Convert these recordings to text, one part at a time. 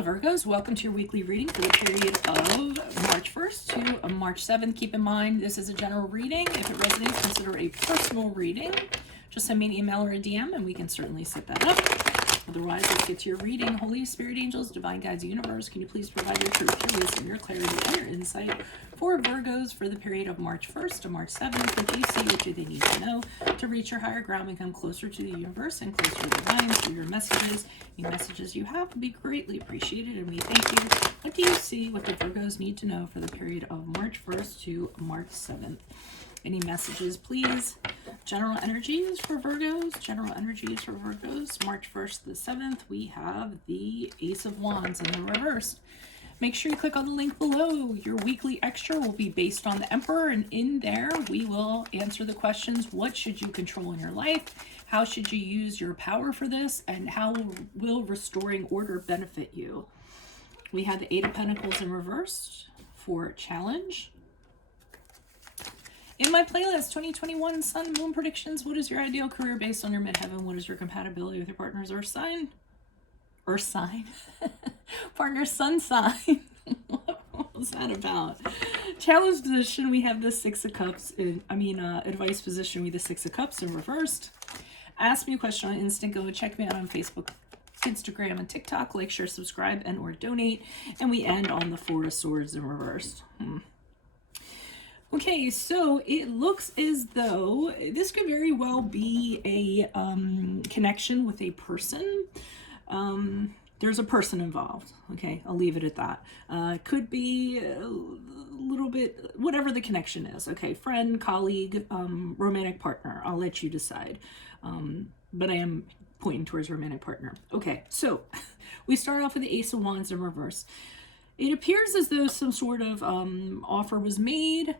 Hello Virgos, welcome to your weekly reading for the period of March 1st to March 7th. Keep in mind this is a general reading. If it resonates, consider it a personal reading. Just send me an email or a DM and we can certainly set that up. Otherwise, let's get to your reading. Holy Spirit, angels, divine guides, universe, can you please provide your truth, your wisdom, your clarity, and your insight for Virgos for the period of March 1st to March 7th? What do you see? What do they need to know to reach your higher ground and come closer to the universe and closer to the divine? So your messages, any messages you have will be greatly appreciated, and we thank you. What do you see? What the Virgos need to know for the period of March 1st to March 7th? Any messages, please? General energies for Virgos. General energies for Virgos. March 1st to the 7th, we have the Ace of Wands in the reverse. Make sure you click on the link below. Your weekly extra will be based on the Emperor, and in there we will answer the questions: what should you control in your life? How should you use your power for this? And how will restoring order benefit you? We have the Eight of Pentacles in reverse for challenge. In my playlist, 2021 Sun and Moon predictions. What is your ideal career based on your midheaven? What is your compatibility with your partner's earth sign? Earth sign? Partner's sun sign. What was that about? Challenge position, we have the Six of Cups. Advice position, we have the Six of Cups in reversed. Ask me a question on instant. Go and check me out on Facebook, Instagram, and TikTok. Like, share, subscribe, and or donate. And we end on the Four of Swords in reversed. Okay, so it looks as though this could very well be a connection with a person. There's a person involved. Okay, I'll leave it at that. Could be a little bit, whatever the connection is. Okay, friend, colleague, romantic partner. I'll let you decide. But I am pointing towards romantic partner. Okay, so we start off with the Ace of Wands in reverse. It appears as though some sort of offer was made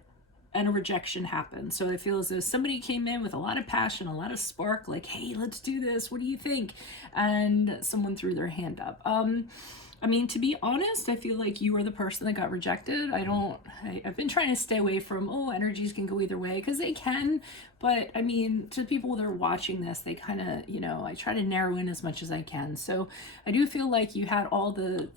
and a rejection happened. So I feel as though somebody came in with a lot of passion, a lot of spark, like, hey, let's do this. What do you think? And someone threw their hand up. To be honest, I feel like you are the person that got rejected. I've been trying to stay away from, energies can go either way, because they can. But to people that are watching this, they kind of, I try to narrow in as much as I can. So I do feel like you had all the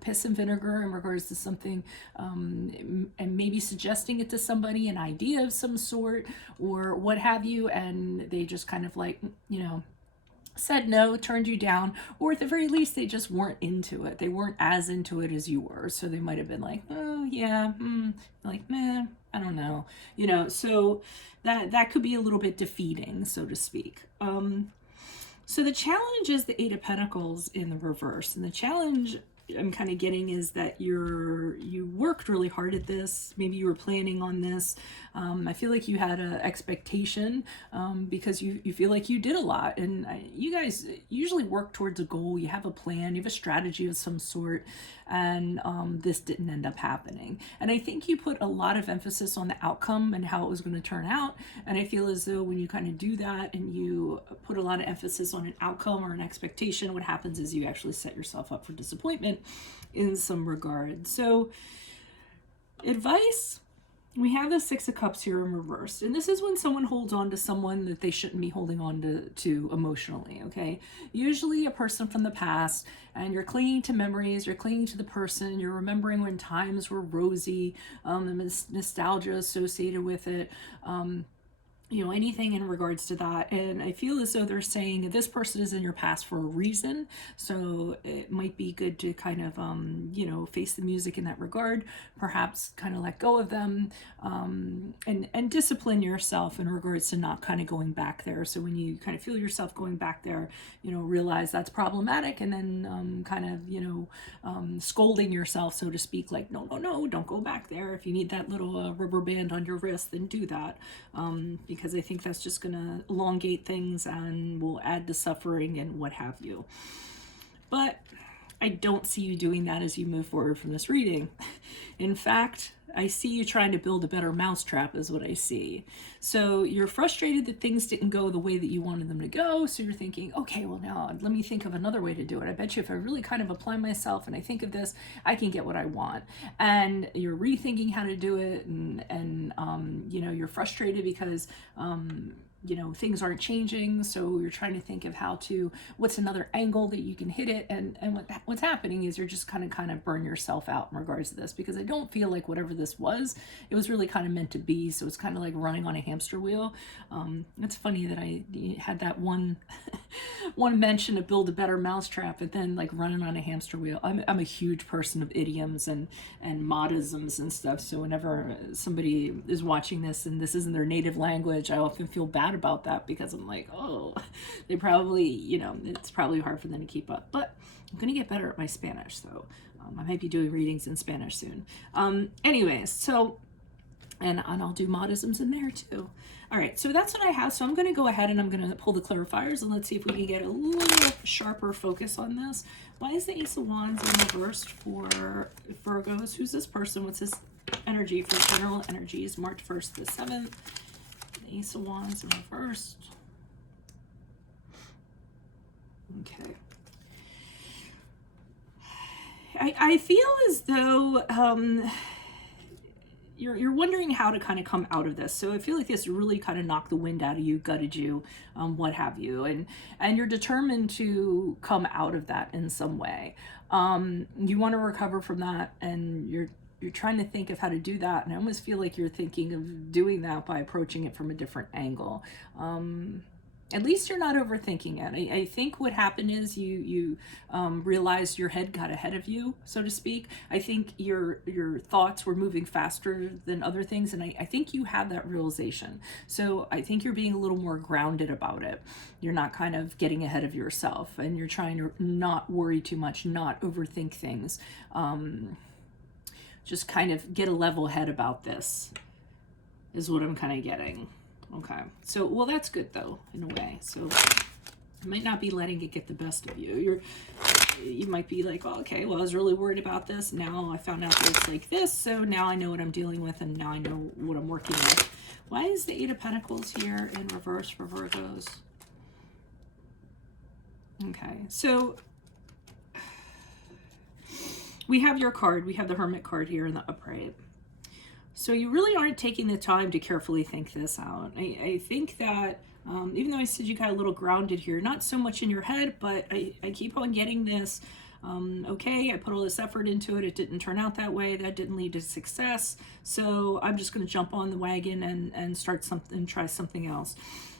piss and vinegar in regards to something, and maybe suggesting it to somebody, an idea of some sort or what have you. And they just kind of said no, turned you down, or at the very least, they just weren't into it. They weren't as into it as you were. So they might have been like, oh yeah, like, meh, I don't know. So that could be a little bit defeating, so to speak. So the challenge is the Eight of Pentacles in the reverse. And the challenge I'm kind of getting is that you worked really hard at this. Maybe you were planning on this. I feel like you had an expectation because you feel like you did a lot. And you guys usually work towards a goal. You have a plan. You have a strategy of some sort. And this didn't end up happening. And I think you put a lot of emphasis on the outcome and how it was going to turn out. And I feel as though when you kind of do that and you put a lot of emphasis on an outcome or an expectation, what happens is you actually set yourself up for disappointment in some regard. So advice, we have the Six of Cups here in reverse. And this is when someone holds on to someone that they shouldn't be holding on to emotionally, okay? Usually a person from the past, and you're clinging to memories, you're clinging to the person, you're remembering when times were rosy, the nostalgia associated with it, anything in regards to that. And I feel as though they're saying this person is in your past for a reason. So it might be good to kind of, face the music in that regard, perhaps kind of let go of them, and discipline yourself in regards to not kind of going back there. So when you kind of feel yourself going back there, realize that's problematic, and then scolding yourself, so to speak, like, no, don't go back there. If you need that little rubber band on your wrist, then do that. Because I think that's just going to elongate things and will add to suffering and what have you. But I don't see you doing that as you move forward from this reading. In fact, I see you trying to build a better mousetrap is what I see. So you're frustrated that things didn't go the way that you wanted them to go. So you're thinking, okay, well now let me think of another way to do it. I bet you if I really kind of apply myself and I think of this, I can get what I want. And you're rethinking how to do it. And you're frustrated because you know, things aren't changing, so you're trying to think of what's another angle that you can hit it, and what's happening is you're just kind of burn yourself out in regards to this, because I don't feel like whatever this was, it was really kind of meant to be. So it's kind of like running on a hamster wheel. It's funny that I had that one one mention to build a better mousetrap, and then like running on a hamster wheel. I'm a huge person of idioms and modisms and stuff, so whenever somebody is watching this and this isn't their native language, I often feel bad about that, because I'm like, oh, they probably, you know, it's probably hard for them to keep up. But I'm gonna get better at my Spanish, so I might be doing readings in Spanish soon. Anyways, so and I'll do modisms in there too. All right, so that's what I have. So I'm going to go ahead and I'm going to pull the clarifiers, and let's see if we can get a little sharper focus on this. Why is the Ace of Wands in reversed for Virgos? Who's this person? What's this energy for general energies? March 1st to the 7th. The Ace of Wands in reversed. Okay. I feel as though you're wondering how to kind of come out of this. So I feel like this really kind of knocked the wind out of you, gutted you, what have you, and you're determined to come out of that in some way. You want to recover from that, and you're trying to think of how to do that. And I almost feel like you're thinking of doing that by approaching it from a different angle. At least you're not overthinking it. I think what happened is you realized your head got ahead of you, so to speak. I think your thoughts were moving faster than other things, and I think you had that realization. So I think you're being a little more grounded about it. You're not kind of getting ahead of yourself, and you're trying to not worry too much, not overthink things. Just kind of get a level head about this is what I'm kind of getting. Okay, so, well, that's good though, in a way. So you might not be letting it get the best of you. You might be like, oh, okay, well, I was really worried about this. Now I found out that it's like this, so now I know what I'm dealing with, and now I know what I'm working with. Why is the Eight of Pentacles here in reverse for Virgos? Okay, so we have your card. We have the Hermit card here in the upright. So you really aren't taking the time to carefully think this out. I think that even though I said you got a little grounded here, not so much in your head, but I keep on getting this, okay, I put all this effort into it, it didn't turn out that way, that didn't lead to success, so I'm just going to jump on the wagon and start something, try something else.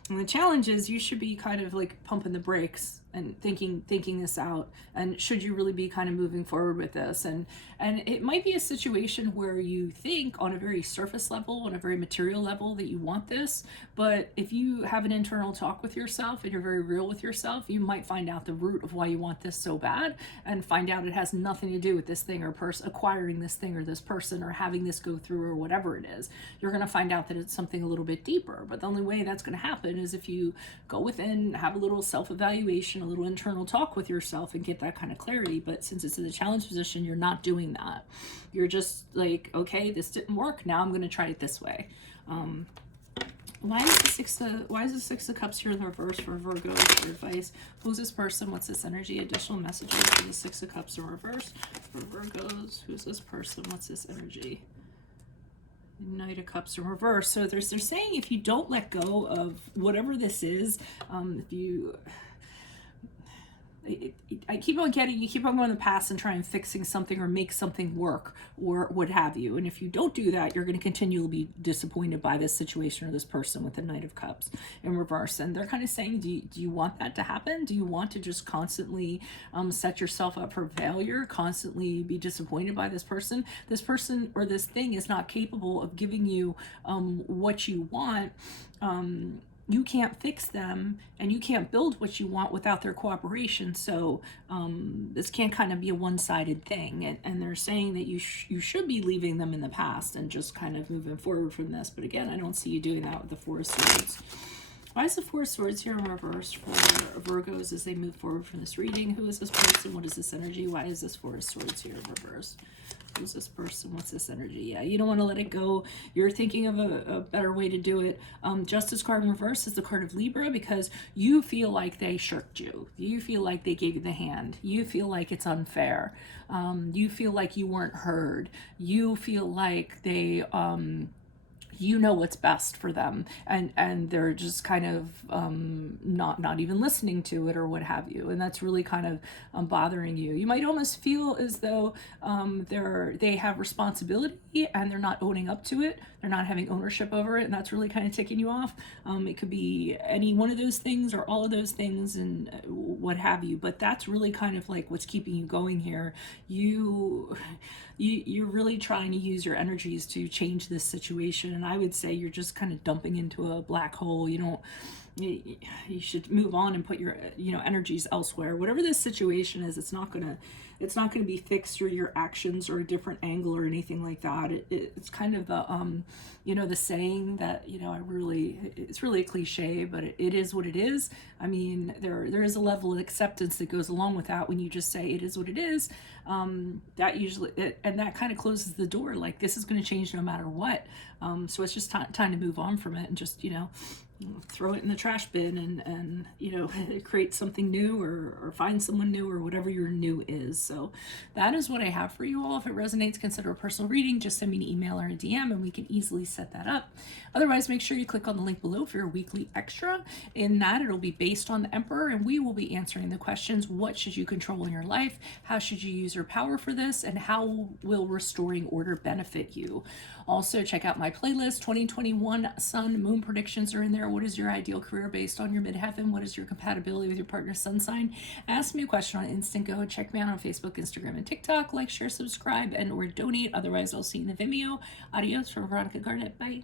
And the challenge is you should be kind of like pumping the brakes and thinking this out, and should you really be kind of moving forward with this, and it might be a situation where you think on a very surface level, on a very material level, that you want this, but if you have an internal talk with yourself and you're very real with yourself, you might find out the root of why you want this so bad, and find out it has nothing to do with this thing or acquiring this thing or this person or having this go through or whatever it is. You're going to find out that it's something a little bit deeper, but the only way that's going to happen is if you go within, have a little self-evaluation, a little internal talk with yourself, and get that kind of clarity. But since it's in the challenge position, you're not doing that. You're just like, okay, this didn't work, now I'm going to try it this way. Why is the Six of Cups here in the reverse for Virgo for advice? Who's this person? What's this energy? Additional messages for the Six of Cups in reverse for Virgos. Who's this person? What's this energy? Knight of Cups in reverse. So they're saying if you don't let go of whatever this is, if you... I keep on getting, you keep on going to the past and trying fixing something or make something work or what have you. And if you don't do that, you're going to continually be disappointed by this situation or this person with the Knight of Cups in reverse. And they're kind of saying, do you want that to happen? Do you want to just constantly set yourself up for failure, constantly be disappointed by this person? This person or this thing is not capable of giving you what you want. You can't fix them, and you can't build what you want without their cooperation. So this can't kind of be a one-sided thing. And they're saying that you should be leaving them in the past and just kind of moving forward from this. But again, I don't see you doing that with the Four of Swords. Why is the Four of Swords here in reverse for Virgos as they move forward from this reading? Who is this person? What is this energy? Why is this Four of Swords here in reverse? Who's this person? What's this energy? Yeah, you don't want to let it go. You're thinking of a better way to do it. Justice card in reverse is the card of Libra, because you feel like they shirked you. You feel like they gave you the hand. You feel like it's unfair. You feel like you weren't heard. You feel like they you know what's best for them, and they're just kind of not even listening to it or what have you, and that's really kind of bothering you. You might almost feel as though they have responsibility and they're not owning up to it, they're not having ownership over it, and that's really kind of ticking you off. It could be any one of those things or all of those things and what have you, but that's really kind of like what's keeping you going here. You're really trying to use your energies to change this situation, and I would say you're just kind of dumping into a black hole. You should move on and put your energies elsewhere. Whatever this situation is, it's not gonna be fixed through your actions or a different angle or anything like that. It's kind of the the saying that it's really a cliche, but it is what it is. I mean, there is a level of acceptance that goes along with that when you just say it is what it is. That usually and that kind of closes the door. Like, this is going to change no matter what. So it's just time to move on from it and just throw it in the trash bin and create something new or find someone new or whatever your new is. So that is what I have for you all. If it resonates, consider a personal reading. Just send me an email or a DM and we can easily set that up. Otherwise, make sure you click on the link below for your weekly extra. In that, it'll be based on the Emperor, and we will be answering the questions: what should you control in your life? How should you use your power for this? And how will restoring order benefit you? Also, check out my playlist. 2021 Sun Moon predictions are in there. What is your ideal career based on your midheaven? What is your compatibility with your partner's sun sign? Ask me a question on Instant Go. Check me out on Facebook, Instagram, and TikTok. Like, share, subscribe, and or donate. Otherwise, I'll see you in the Vimeo. Adios from Veronica Garnett. Bye.